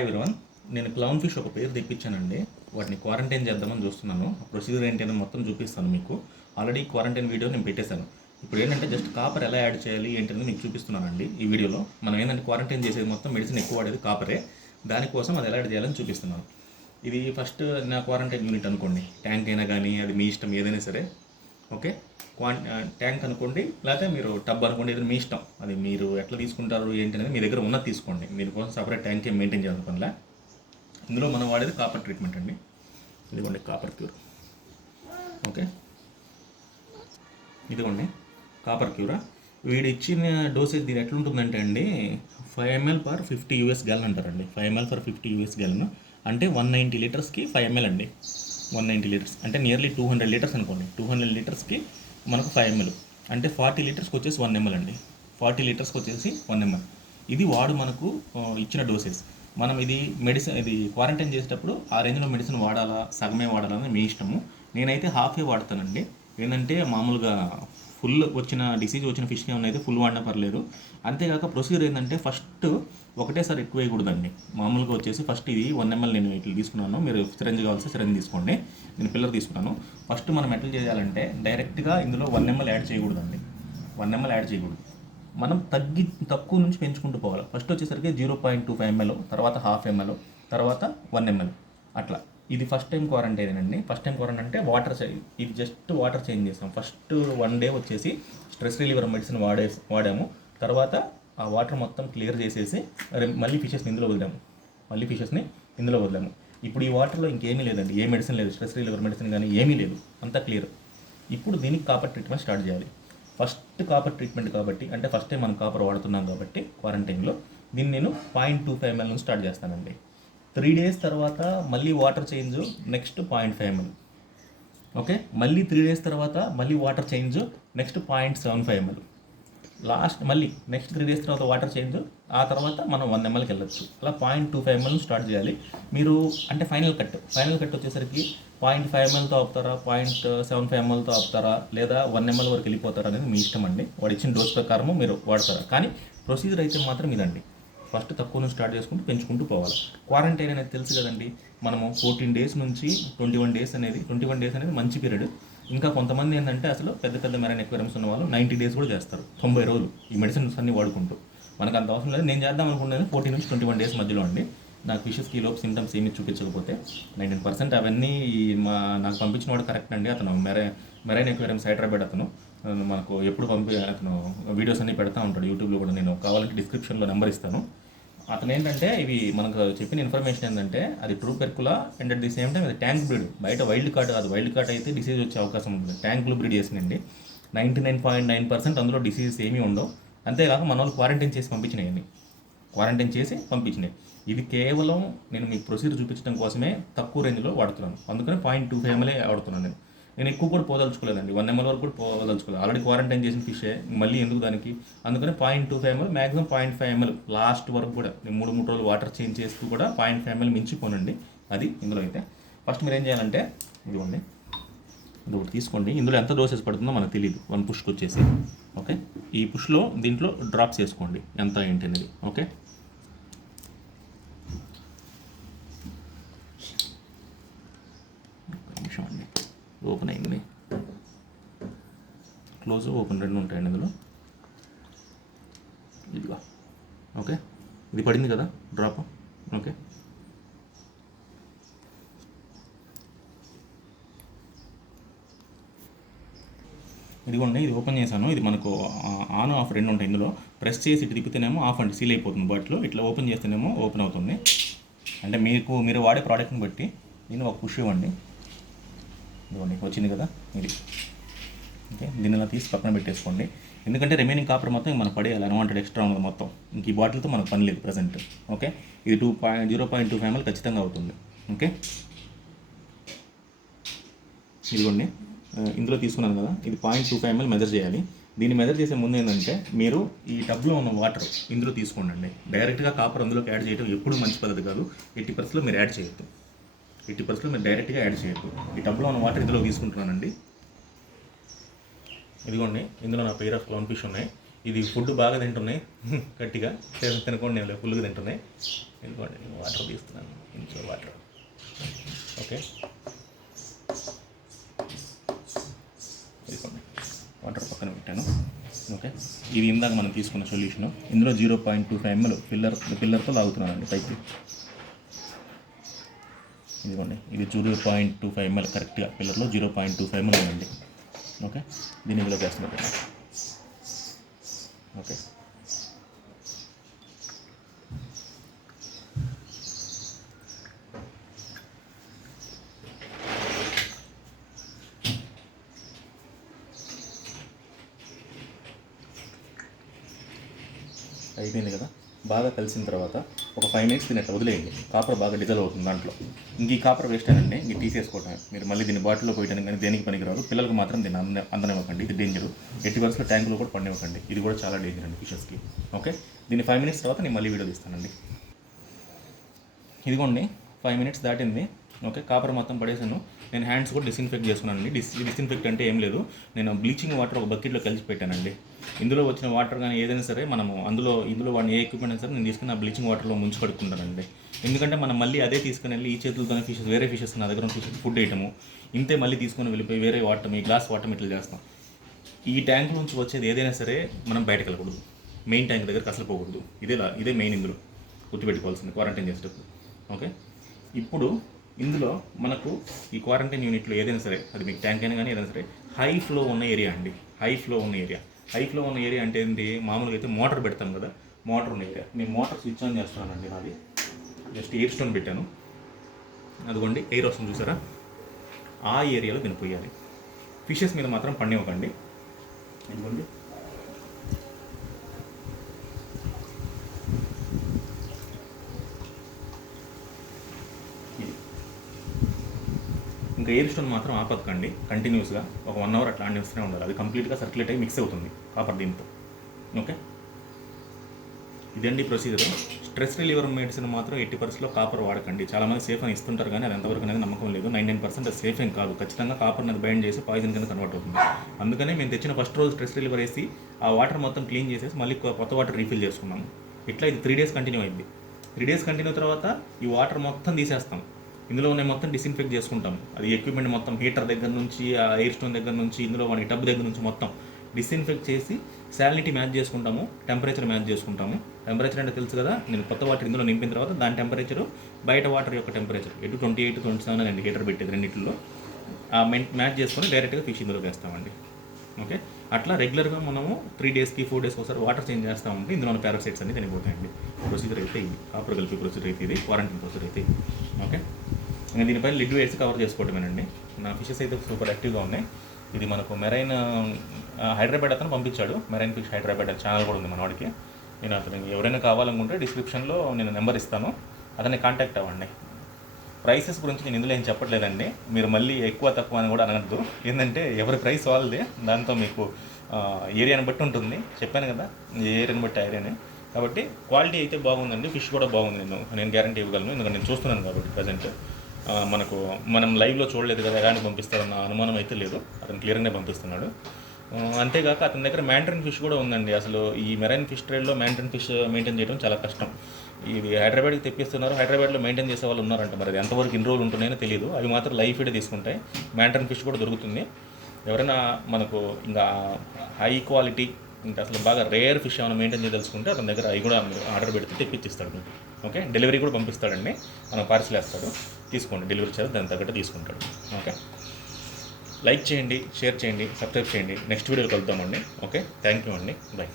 Everyone నేను clown fish ఒక పేరు తెప్పించానండి. వాటిని క్వారంటైన్ చేద్దామని చూస్తున్నాను. ప్రొసీజర్ ఏంటి అని మొత్తం చూపిస్తాను మీకు. ఆల్రెడీ క్వారంటైన్ వీడియో నేను పెట్టేశాను. ఇప్పుడు ఏంటంటే జస్ట్ కాపర్ ఎలా యాడ్ చేయాలి ఏంటనేది మీకు చూపిస్తున్నానండి ఈ వీడియోలో. మనం ఏంటంటే క్వారంటైన్ చేసేది మొత్తం మెడిసిన్ ఎక్కువ వాడేది కాపరే. దానికోసం అది ఎలా యాడ్ చేయాలని చూపిస్తున్నాను. ఇది ఫస్ట్ నా క్వారంటైన్ యూనిట్ అనుకోండి. ట్యాంక్ అయినా కానీ అది మీ ఇష్టం ఏదైనా సరే. ఓకే, ట్యాంక్ అనుకోండి, లేకపోతే మీరు టబ్ అనుకోండి, ఏదైనా మీ ఇష్టం. అది మీరు ఎట్లా తీసుకుంటారు ఏంటి అనేది మీ దగ్గర ఉన్నది తీసుకోండి. దీనికోసం సపరేట్ ట్యాంక్ ఏం మెయింటైన్ చేయాల్సిన పనిలే. ఇందులో మనం వాడేది కాపర్ ట్రీట్మెంట్ అండి. ఇదిగోండి కాపర్ క్యూర్. ఓకే, ఇదిగోండి కాపర్ క్యూరా. వీడు ఇచ్చిన డోసేజ్ దీని ఎట్లుంటుందంటే అండి 5 ml per 50 US gallon అంటారండి. 5 ml per 50 US gallon అంటే 190 లీటర్స్కి 5 ml అండి. 190 లీటర్స్ అంటే నియర్లీ 200 లీటర్స్ అనుకోండి. 200 లీటర్స్కి మనకు 5 ml అంటే 40 లీటర్స్కి వచ్చేసి 1 ml అండి. 40 లీటర్స్కి వచ్చేసి 1 ml. ఇది వాడు మనకు ఇచ్చిన డోసేజ్. మనం ఇది మెడిసిన్, ఇది క్వారంటైన్ చేసేటప్పుడు ఆ రేంజ్లో మెడిసిన్ వాడాలా, సగమే వాడాలా అని మీ ఇష్టము. నేనైతే హాఫే వాడతానండి. ఏంటంటే మామూలుగా ఫుల్ వచ్చిన డిసీజ్ వచ్చిన ఫిష్కి ఏమైనా అయితే ఫుల్ వాడినా పర్లేదు. అంతేకాక ప్రొసీజర్ ఏంటంటే ఫస్ట్ ఒకటేసారి ఎక్కువ వేయకూడదండి. మామూలుగా వచ్చేసి ఫస్ట్ ఇది 1 ml నేను ఇట్లా తీసుకున్నాను. మీరు సిరంజ్ కావాల్సి సిరంజ్ తీసుకోండి. నేను పిల్లర్ తీసుకున్నాను. ఫస్ట్ మనం ఎట్లా చేయాలంటే డైరెక్ట్గా ఇందులో 1 ml యాడ్ చేయకూడదండి. 1 ml యాడ్ చేయకూడదు. మనం తక్కువ నుంచి పెంచుకుంటూ పోవాలి. ఫస్ట్ వచ్చేసరికి 0.25 ml, తర్వాత 1/2 ml, తర్వాత 1 ml అట్లా. ఇది ఫస్ట్ టైం క్వారంటైన్ అండి. ఫస్ట్ టైం క్వారంటైన్ అంటే వాటర్ ఇది జస్ట్ వాటర్ చేంజ్ చేస్తాం. ఫస్ట్ 1 day వచ్చేసి స్ట్రెస్ రిలీవర్ మెడిసిన్ వాడాము. తర్వాత ఆ వాటర్ మొత్తం క్లియర్ చేసేసి మళ్ళీ ఫిషెస్ని ఇందులో వదిలాము. ఇప్పుడు ఈ వాటర్లో ఇంకేమీ లేదండి. ఏ మెడిసిన్ లేదు, స్ట్రెస్ రిలీవర్ మెడిసిన్ కానీ ఏమీ లేదు, అంతా క్లియర్. ఇప్పుడు దీనికి కాపర్ ట్రీట్మెంట్ స్టార్ట్ చేయాలి. ఫస్ట్ కాపర్ ట్రీట్మెంట్ కాబట్టి, అంటే ఫస్ట్ టైం మనం కాపర్ వాడుతున్నాం కాబట్టి క్వారంటైన్లో దీన్ని నేను 0.25 ml నుంచి స్టార్ట్ చేస్తానండి. 3 days తర్వాత మళ్ళీ water change, next 0.5 ml. Okay, మళ్ళీ 3 days తర్వాత మళ్ళీ వాటర్ చేంజ్, నెక్స్ట్ 0.75 ml. మళ్ళీ నెక్స్ట్ 3 days తర్వాత వాటర్ చేంజ్, ఆ తర్వాత మనం 1 mlకి వెళ్ళొచ్చు. అలా 0.25 ml స్టార్ట్ చేయాలి మీరు. అంటే ఫైనల్ కట్ వచ్చేసరికి 0.5 mlతో ఆపుతారా, 0.75 mlతో ఆపుతారా, లేదా 1 ml వరకు వెళ్ళిపోతారా అనేది మీ ఇష్టం అండి. వాడు ఇచ్చిన డోస్ ప్రకారము మీరు వాడతారా. కానీ ప్రొసీజర్ అయితే మాత్రం ఇదండి. ఫస్ట్ తక్కువ నుంచి స్టార్ట్ చేసుకుంటూ పెంచుకుంటూ పోవాలి. క్వారంటైన్ అనేది తెలుసు కదండి. మనము 14 days నుంచి 21 days అనేది మంచి పీరియడ్. ఇంకా కొంతమంది ఏంటంటే అసలు పెద్ద మెరైన్ ఎక్వేరియంస్ ఉన్న వాళ్ళు 90 days కూడా చేస్తారు. 90 రోజులు ఈ మెడిసిన్స్ అన్ని వాడుకుంటూ. మనకు అంత అవసరం లేదు. నేను చేద్దాం అనుకున్నది 14 నుంచి 21 days మధ్యలో అండి. నాకు ఫిషెస్కి లోపు సింటమ్స్ ఏమీ చూపించకపోతే 19% అవన్నీ నాకు పంపించిన వాడు కరెక్ట్ అండి. అతను మెరైన్ ఎక్వేరియంస్ హైదరాబాద్ అతను మనకు ఎప్పుడు అతను వీడియోస్ అన్నీ పెడతా ఉంటాడు యూట్యూబ్లో కూడా. నేను కావాలంటే డిస్క్రిప్షన్లో నెంబర్ ఇస్తాను. అతను ఏంటంటే ఇవి మనకు చెప్పిన ఇన్ఫర్మేషన్ ఏంటంటే అది true percula and at the same time అది ట్యాంక్ బ్రీడ్. బయట వైల్డ్ కార్డ్ కాదు. వైల్డ్ కార్డ్ అయితే డిసీజ్ వచ్చే అవకాశం ఉంటుంది. ట్యాంకులు బ్రీడ్ చేసినండి. 99.9% అందులో డిసీజెస్ ఏమీ ఉండవు. అంతేకాక మన వాళ్ళు క్వారంటైన్ చేసి పంపించినాయి. ఇది కేవలం నేను మీకు ప్రొసీజర్ చూపించడం కోసమే తక్కువ రేంజ్లో వాడుతున్నాను. అందుకని 0.25 ml వాడుతున్నాను. నేను ఎక్కువ కూడా పోదలుచుకోలేదండి. 1 ml వరకు కూడా పోదలుచుకోలేదు. ఆల్రెడీ క్వారంటైన్ చేసిన ఫిషే, మళ్ళీ ఎందుకు దానికి. అందుకని 0.25 ml, మ్యాక్సిమం 0.5 ml లాస్ట్ వరకు కూడా నేను 3 రోజులు వాటర్ చేంజ్ చేస్తూ కూడా 0.5 ml మించిపోనండి. అది ఇందులో అయితే ఫస్ట్ మీరు ఏం చేయాలంటే ఇదిగోండి, ఇది ఒకటి తీసుకోండి. ఇందులో ఎంత డోసెస్ పడుతుందో మనకు తెలియదు. 1 పుష్కి వచ్చేసి. ఓకే, ఈ పుష్లో దీంట్లో డ్రాప్స్ వేసుకోండి ఎంత ఏంటి అనేది. ఓకే, ఓపెన్ అయింది, క్లోజ్, ఓపెన్ రెండు ఉంటాయండి ఇందులో. ఇదిగా ఓకే, ఇది పడింది కదా డ్రాప్. ఓకే, ఇదిగోండి, ఇది ఓపెన్ చేశాను. ఇది మనకు ఆన్ ఆఫ్ రెండు ఉంటాయి. ఇందులో ప్రెస్ చేసి ఇటు తిప్పితేనేమో ఆఫ్ అండి, సీల్ అయిపోతుంది బాటిల్. ఇట్లా ఓపెన్ చేస్తేనేమో ఓపెన్ అవుతుంది. అంటే మీరు వాడే ప్రోడక్ట్ని బట్టి నేను ఒక పుష్ ఇవ్వండి. ఇదిగోండి వచ్చింది కదా ఇది. ఓకే, దీన్ని ఇలా తీసి పక్కన పెట్టేసుకోండి. ఎందుకంటే రిమైనింగ్ కాపర్ మొత్తం మనం పడేయాలి. అన్వాంటెడ్ ఎక్స్ట్రా ఉన్నది మొత్తం. ఇంక ఈ బాటిల్తో మనకు పని లేదు ప్రజెంట్. ఓకే, ఇది 0.25 ml ఖచ్చితంగా అవుతుంది. ఓకే, ఇదిగోండి ఇందులో తీసుకున్నాను కదా, ఇది 0.25 ml మెజర్ చేయాలి. దీన్ని మెజర్ చేసే ముందు ఏంటంటే మీరు ఈ టబ్లో ఉన్న వాటర్ ఇందులో తీసుకోండి. డైరెక్ట్గా కాపర్ అందులోకి యాడ్ చేయడం ఎప్పుడు మంచి పద్ధతి కాదు. 80% మీరు యాడ్ చేయొద్దు. 80% మీరు డైరెక్ట్గా యాడ్ చేయొద్దు. ఈ టబ్లో ఉన్న వాటర్ ఇందులో తీసుకుంటున్నానండి. ఇదిగోండి, ఇందులో నా పెయిర్ ఆఫ్ క్లౌన్ ఫిష్ ఉన్నాయి. ఇది ఫుడ్ బాగా తింటున్నాయి గట్టిగా తినకుండా నేను ఫుల్గా తింటున్నాయి. ఎందుకంటే నేను వాటర్ తీస్తున్నాను, ఇంట్లో వాటర్. ఓకే, తీసుకోండి. వాటర్ పక్కన పెట్టాను. ఓకే, ఇది ఇందాక మనం తీసుకున్న సొల్యూషను. ఇందులో 0.25 ml పిల్లర్తో లాగుతున్నానండి పైకి. ఇదిగోండి, ఇది 0.25 ml కరెక్ట్గా పిల్లర్లో 0.25 ml ఉందండి. ఓకే, దీన్ని ఇందులో వేస్తున్నాను. ఓకే, అయిపోయింది కదా. బాగా కలిసిన తర్వాత ఒక 5 minutes దీన్ని వదిలేయండి. కాపర్ బాగా డిజల్వ్ అవుతుంది దాంట్లో. ఇంక ఈ కాపర్ వేస్ట్ అనండి, ఇంక తీసేసుకోవటమే. మీరు మళ్ళీ దీన్ని బాటిల్లో పోయడానికి కానీ దేనికి పనికిరాదు. పిల్లలకు మాత్రం దీన్ని అందనివ్వకండి, ఇది డేంజరు. ఎట్టి వరుసలో ట్యాంకులో కూడా పండివ్వకండి, ఇది కూడా చాలా డేంజర్ అండి ఫిషెస్కి. ఓకే, దీన్ని 5 minutes తర్వాత నేను మళ్ళీ వీడియో తీస్తానండి. ఇదిగోండి 5 minutes దాటింది. ఓకే, కాపర్ మొత్తం పడేసాను. నేను హ్యాండ్స్ కూడా డిస్ఇన్ఫెక్ట్ చేసుకున్నానండి. డిస్ఇన్ఫెక్ట్ అంటే ఏం లేదు, నేను బ్లీచింగ్ వాటర్ ఒక బకెట్లో కలిసి పెట్టానండి. ఇందులో వచ్చిన వాటర్ కానీ ఏదైనా సరే మనము ఇందులో వాడిని ఏ ఎక్విప్మెంట్ అయినా సరే నేను తీసుకుని ఆ బ్లీచింగ్ వాటర్లో ముంచి కడుక్కుంటానండి. ఎందుకంటే మనం మళ్ళీ అదే తీసుకుని వెళ్ళి ఈ చేతులతోనే వేరే ఫిషెస్ నా దగ్గర ఫుడ్ వేయటము, ఇంతే మళ్ళీ తీసుకొని వెళ్ళిపోయి వేరే వాటర్ ఈ గ్లాస్ వాటర్ ఇట్లా చేస్తాం. ఈ ట్యాంక్ నుంచి వచ్చేది ఏదైనా సరే మనం బయటకు వెళ్ళకూడదు, మెయిన్ ట్యాంక్ దగ్గరికి అసలు పోకూడదు. ఇదే మెయిన్ ఇందులో గుర్తుపెట్టుకోవాల్సింది క్వారంటైన్ చేసేటప్పుడు. ఓకే, ఇప్పుడు ఇందులో మనకు ఈ క్వారంటైన్ యూనిట్లో ఏదైనా సరే, అది మీకు ట్యాంక్ అయినా కానీ ఏదైనా సరే, హై ఫ్లో ఉన్న ఏరియా అండి. హై ఫ్లో ఉన్న ఏరియా అంటే ఏంటి, మామూలుగా అయితే మోటార్ పెడతాం కదా, మోటార్ ఉన్న ఏరియా. నేను మోటార్ స్విచ్ ఆన్ చేస్తున్నానండి. నాది జస్ట్ ఎయిర్ స్టోన్ పెట్టాను, అదిగోండి ఎయిర్ వస్తుంది చూసారా, ఆ ఏరియాలో దీన్ని పోయాలి. ఫిషెస్ మీద మాత్రం పండివ్వకండి. ఇదిగోండి, ఇంకా ఎయిర్ స్టోన్ మాత్రం ఆపకండి. కంటిన్యూస్గా ఒక 1 hour అట్లా వస్తూనే ఉండాలి. అది కంప్లీట్గా సర్క్యులేట్ అయ్యి మిక్స్ అవుతుంది కాపర్ దీంతో. ఓకే, ఇదండి ప్రొసీజర్. స్ట్రెస్ రిలీవర్ మెడిసిన్ మాత్రం 80% కాపర్ వాడకండి. చాలామంది సేఫ్ అని ఇస్తుంటారు కానీ అది ఎంతవరకు అనేది నమ్మకం లేదు. 99% అది సేఫ్ ఏం కాదు. ఖచ్చితంగా కాపర్ని అది బైండ్ చేసి పాయిజన్ కింద కన్వర్ట్ అవుతుంది. అందుకనే మేము తెచ్చిన ఫస్ట్ రోజు స్ట్రెస్ రిలీవర్ వేసి ఆ వాటర్ మొత్తం క్లీన్ చేసేసి మళ్ళీ కొత్త వాటర్ రీఫిల్ చేసుకున్నాము. ఇట్లా ఇది 3 days కంటిన్యూ అయింది. 3 days కంటిన్యూ తర్వాత ఈ వాటర్ మొత్తం తీసేస్తాం. ఇందులో ఉన్న మొత్తం డిస్ఇన్ఫెక్ట్ చేసుకుంటాం. అది ఎక్విప్మెంట్ మొత్తం హీటర్ దగ్గర నుంచి, ఆ ఎయిర్ స్టోన్ దగ్గర నుంచి, ఇందులో మనకి టబ్ దగ్గర నుంచి మొత్తం డిస్ఇన్ఫెక్ట్ చేసి శాలినిటీ మ్యాచ్ చేసుకుంటాము, టెంపరేచర్ మ్యాచ్ చేసుకుంటాము. టెంపరేచర్ అంటే తెలుసు కదా, నేను కొత్త వాటర్ ఇందులో నింపిన తర్వాత దాని టెంపరేచరు బయట వాటర్ యొక్క టెంపరేచర్ 28 to 27 అండి హీటర్ పెట్టేది రెండింటిలో. ఆ మ్యాచ్ చేసుకొని డైరెక్ట్గా ఫిష్ ఇందులో వేస్తామండి. ఓకే, అట్లా రెగ్యులర్గా మనము 3 daysకి 4 daysకి ఒకసారి వాటర్ చేంజ్ చేస్తూ ఉంటే ఇందులో ఉన్న పారాసైట్స్ అన్ని చనిపోతాయండి. ప్రొసీజర్ అయితే ఇది, కాపర్ కలిపి ప్రొసీజర్ అయితే ఇది, క్వారంటైన్ ప్రొసీజర్ అయితే ఇది. ఓకే, ఇంకా దీనిపై లిడ్ వేసి కవర్ చేసుకోవటమేనండి. నా ఫిషెస్ అయితే సూపర్ యాక్టివ్గా ఉన్నాయి. ఇది మనకు మెరైన్ హైదరాబాద్ అతను పంపించాడు, మెరైన్ ఫిష్ హైదరాబాద్ ఛానల్ కూడా ఉంది మనవాడికి. నేను అతను ఎవరైనా కావాలనుకుంటే డిస్క్రిప్షన్లో నేను నెంబర్ ఇస్తాను, అతన్ని కాంటాక్ట్ అవ్వండి. ప్రైసెస్ గురించి నేను ఇందులో ఏం చెప్పట్లేదండి, మీరు మళ్ళీ ఎక్కువ తక్కువ అని కూడా అనద్దు. ఏంటంటే ఎవరి ప్రైస్ వాళ్ళదే, దాంతో మీకు ఏరియాని బట్టి ఉంటుంది. చెప్పాను కదా, ఏరియాని బట్టి ఏరియానే. కాబట్టి క్వాలిటీ అయితే బాగుందండి, ఫిష్ కూడా బాగుంది. నేను గ్యారంటీ ఇవ్వగలను, ఎందుకంటే నేను చూస్తున్నాను కాబట్టి ప్రజెంట్. మనం లైవ్లో చూడలేదు కదా, ఎలాంటి పంపిస్తారన్న అనుమానం అయితే లేదు. అతను క్లియర్గానే పంపిస్తున్నాడు. అంతేగాక అతని దగ్గర మ్యాండ్రిన్ ఫిష్ కూడా ఉందండి. అసలు ఈ మెరైన్ ఫిష్ ట్రేడ్లో మ్యాండ్రిన్ ఫిష్ మెయింటైన్ చేయడం చాలా కష్టం. ఇది హైదరాబాద్కి తెప్పిస్తున్నారు, హైదరాబాద్లో మెయింటైన్ చేసే వాళ్ళు ఉన్నారంట. మరి అది ఎంతవరకు ఇన్ని రోజులు ఉంటున్నాయో తెలియదు. అవి మాత్రం లైవ్ ఫీడ్ తీసుకుంటాయి. మ్యాండ్రిన్ ఫిష్ కూడా దొరుకుతుంది. ఎవరైనా మనకు ఇంకా హై క్వాలిటీ, ఇంకా అసలు బాగా రేర్ ఫిష్ ఏమైనా మెయింటైన్ చేయదలుచుకుంటే అతని దగ్గర అవి కూడా ఆర్డర్ పెడితే తెప్పించిస్తాడు మీకు. ఓకే, డెలివరీ కూడా పంపిస్తాడండి, మనం పార్సిల్ వేస్తాడు, తీసుకోండి. డెలివరీ చార్జ్ దాని తగ్గట్టు తీసుకుంటాడు. ఓకే, లైక్ చేయండి, షేర్ చేయండి, సబ్స్క్రైబ్ చేయండి. నెక్స్ట్ వీడియో కలుద్దామండి. ఓకే, థ్యాంక్ యూ అండి, బాయ్.